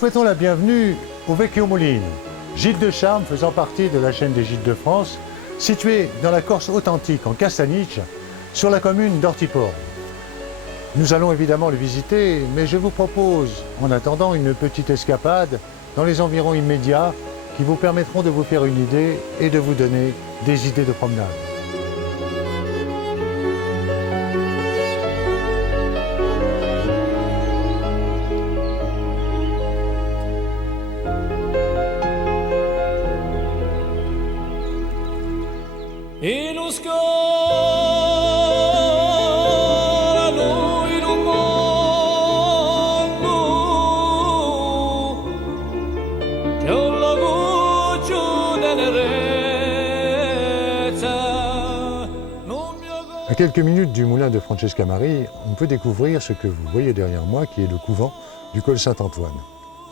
Souhaitons la bienvenue au Vecchio Mulino, gîte de charme faisant partie de la chaîne des gîtes de France, situé dans la Corse authentique en Castagniccia, sur la commune d'Ortiporno. Nous allons évidemment le visiter, mais je vous propose en attendant une petite escapade dans les environs immédiats qui vous permettront de vous faire une idée et de vous donner des idées de promenade. À quelques minutes du moulin de Francesca Marie, on peut découvrir ce que vous voyez derrière moi, qui est le couvent du col Saint-Antoine.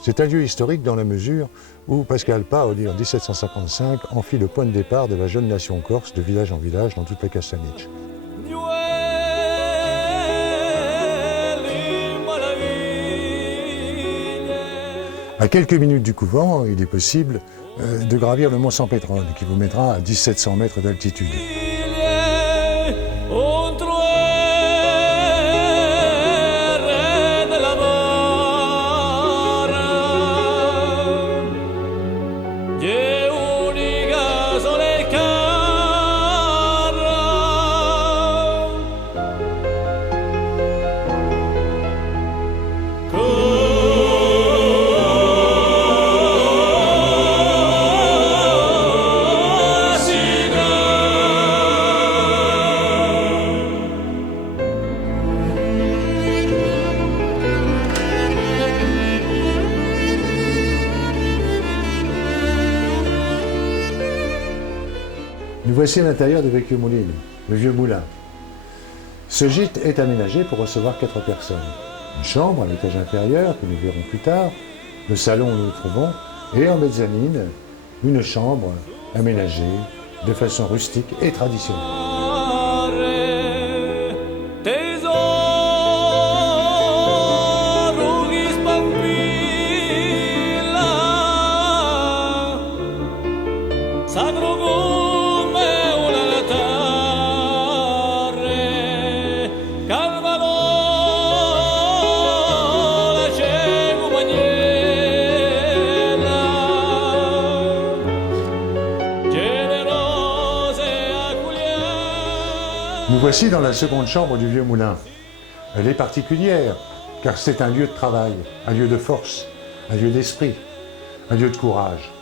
C'est un lieu historique dans la mesure où Pascal Paoli, en 1755, en fit le point de départ de la jeune nation corse de village en village dans toute la Castagniccia. À quelques minutes du couvent, il est possible de gravir le mont San Petrone, qui vous mettra à 1700 mètres d'altitude. Nous voici à l'intérieur de Vecchio Mulino, le vieux moulin. Ce gîte est aménagé pour recevoir 4 personnes. Une chambre à l'étage inférieur, que nous verrons plus tard, le salon où nous nous trouvons, et en mezzanine, une chambre aménagée de façon rustique et traditionnelle. Nous voici dans la seconde chambre du vieux moulin. Elle est particulière, car c'est un lieu de travail, un lieu de force, un lieu d'esprit, un lieu de courage.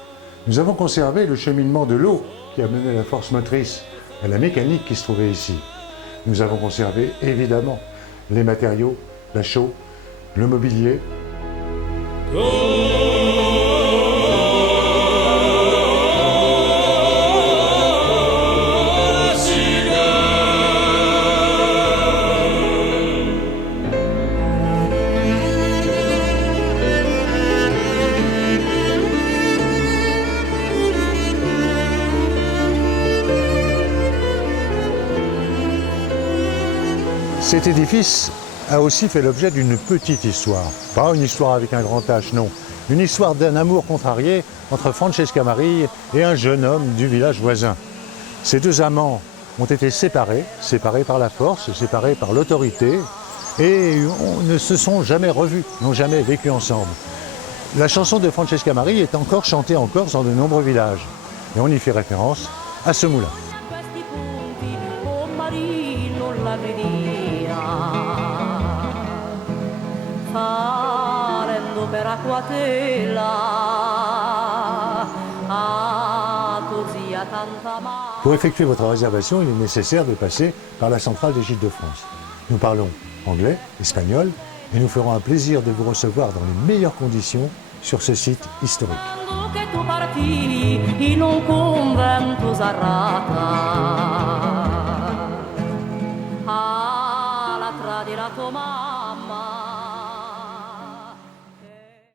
Nous avons conservé le cheminement de l'eau qui a mené la force motrice à la mécanique qui se trouvait ici. Nous avons conservé, évidemment, les matériaux, la chaux, le mobilier. Cet édifice a aussi fait l'objet d'une petite histoire. Pas une histoire avec un grand H, non. Une histoire d'un amour contrarié entre Francesca Marie et un jeune homme du village voisin. Ces deux amants ont été séparés par la force, séparés par l'autorité, et ne se sont jamais revus, n'ont jamais vécu ensemble. La chanson de Francesca Marie est encore chantée en Corse dans de nombreux villages. Et on y fait référence à ce moulin. Pour effectuer votre réservation, il est nécessaire de passer par la centrale des gîtes de France. Nous parlons anglais, espagnol, et nous ferons un plaisir de vous recevoir dans les meilleures conditions sur ce site historique. Tua mamma